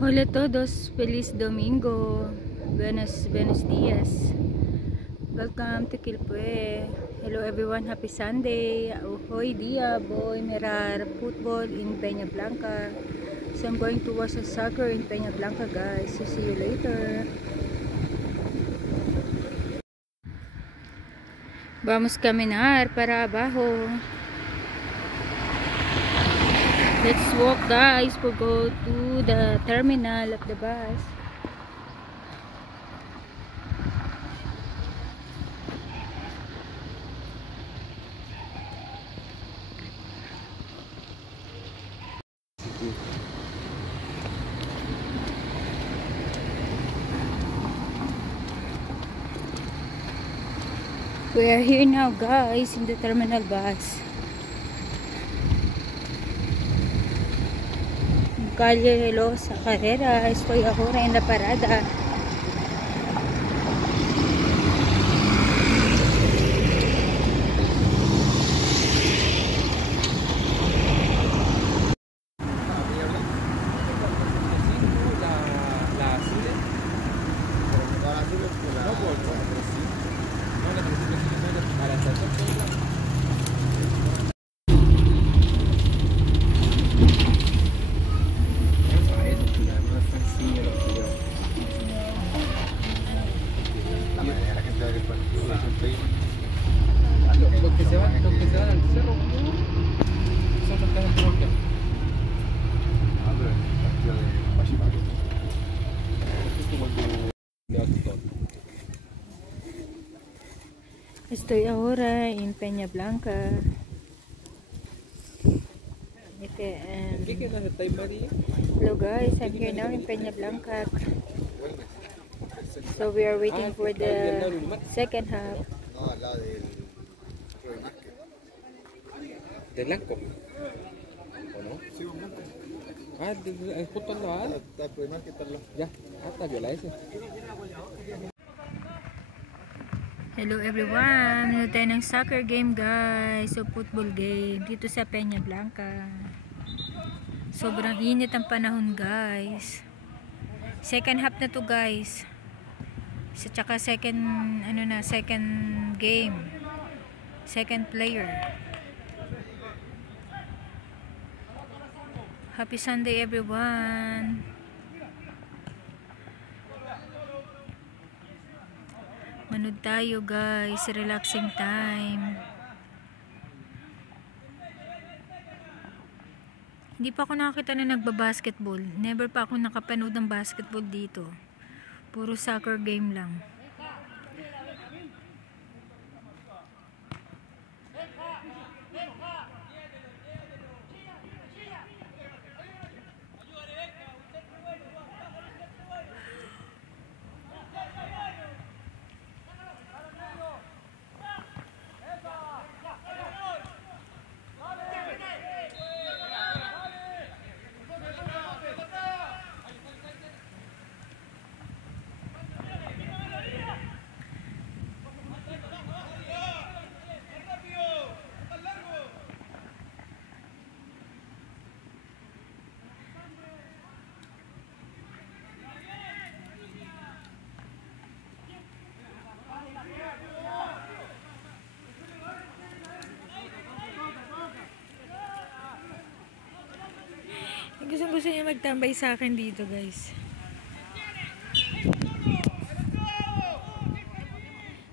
Hola a todos, feliz domingo, buenos días. Welcome to Kilpue. Hello everyone, happy Sunday. Hoy dia voy mirar football in Peña Blanca. So I'm going to watch the soccer in Peña Blanca, guys. So see you later. Vamos caminar para abajo. Let's walk, guys. We'll go to the terminal of the bus. We are here now, guys, in the terminal bus. Calle Los Carrera, estoy ahora en la parada. Los que se van al cerro son los que hacen todo. Estoy ahora en Peña Blanca. Hello guys, I'm here now in Peña Blanca. So we are waiting for the second half. No, al lado del Market. ¿De blanco? ¿O no? Sí, un blanco. Ah, justo al lado. Está el Market al lado. Ya, está viola ese. Hello everyone, ano tayo ng soccer game, guys. So football game dito sa Peña Blanca. Sobrang init ang panahon, guys. Second half na to, guys. Sa tsaka second game. Second player. Happy Sunday everyone. Manood tayo, guys. Relaxing time. Hindi pa ako nakakita na nagba-basketball. Never pa ako nakapanood ng basketball dito. Puro soccer game lang. Gusto niya magtambay sa akin dito, guys.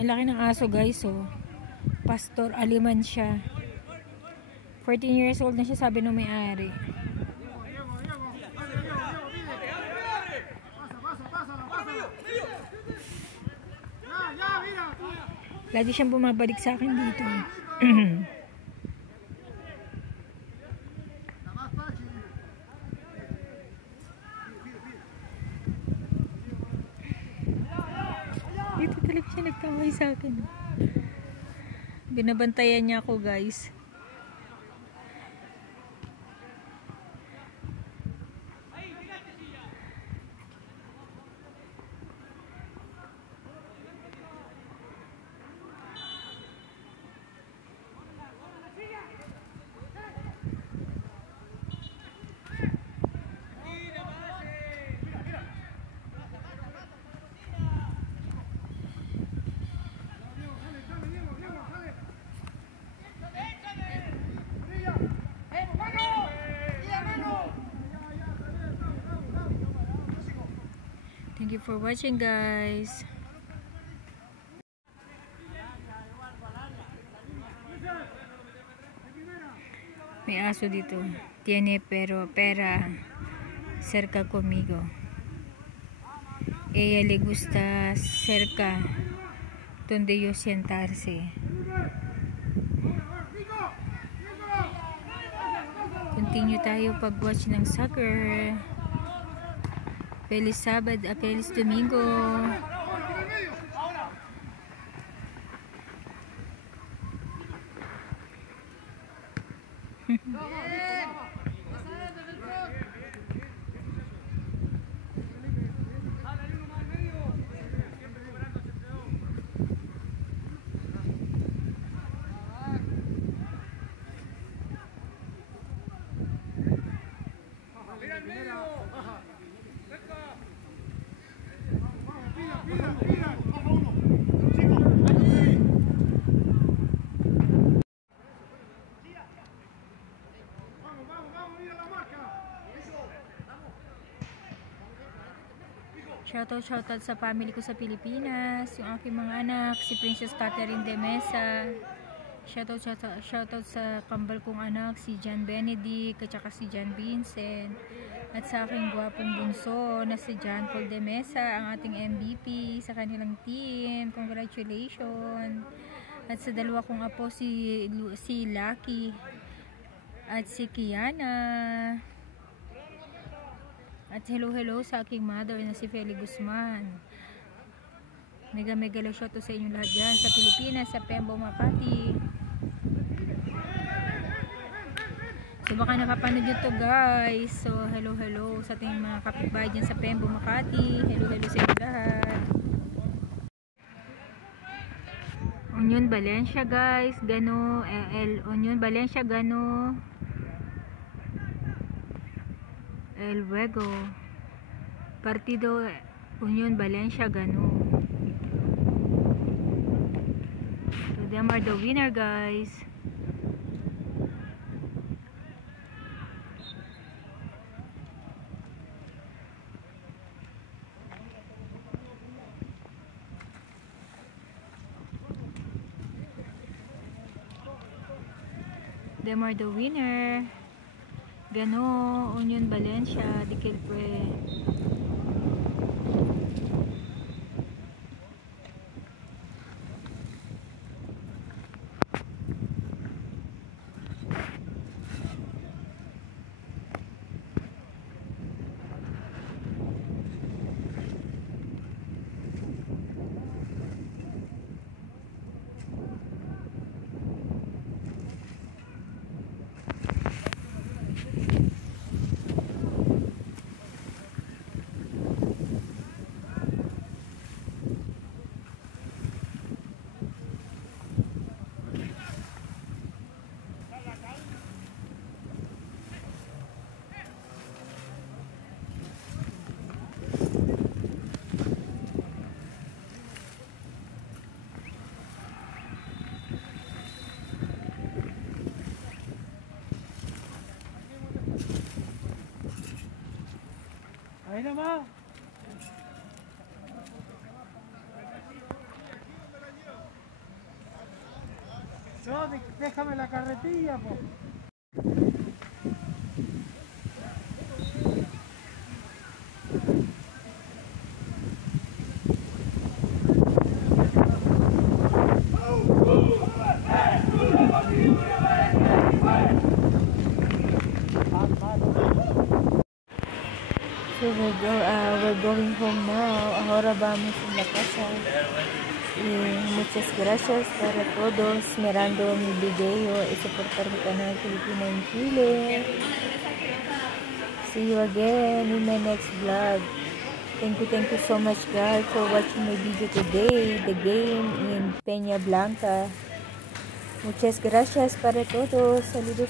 Ang laki ng aso, guys, oh. Pastor Aliman siya. 14 years old na siya, sabi nung may-ari. Lagi siyang bumabalik sa akin dito. Dito talaga siya nagtaway sa akin. Binabantayan niya ako, guys. you for watching, guys. May aso dito. Tiene pero pera cerca conmigo. Ella le gusta cerca donde yo sentarse. Continue tayo pag-watch ng soccer. Feliz Sabado, Feliz Domingo. Shoutout sa family ko sa Pilipinas, yung aking mga anak, si Princess Catherine de Mesa. Shoutout sa kambal kong anak, si John Benedict, at saka si John Vincent. At sa aking gwapong bunso na si John Paul de Mesa, ang ating MVP sa kanilang team. Congratulations! At sa dalawa kong apo, si Lucky at si Kiana. At hello sa aking mother na si Feli Guzman. Mega shout out sa inyong lahat dyan sa Pilipinas, sa Pembo, Makati. So baka nakapanood nyo to, guys. So hello sa ating mga kapitbahay dyan sa Pembo, Makati. Hello sa inyong lahat. Union Valencia, guys. Gano Union Valencia, Gano El Juego. Partido Union Valencia ganó. So them are the winner, guys. Them are the winner. Ganó Union Valencia de Quilpue. Ahí nomás. No, déjame la carretilla, po. So we're going home now. Ahora vamos a la casa. Muchas gracias para todos mirando mi video y soportar mi canal Filipino en Chile. See you again in my next vlog. Thank you so much, guys, for watching my video today. The game in Peña Blanca. Muchas gracias para todos. Saludos.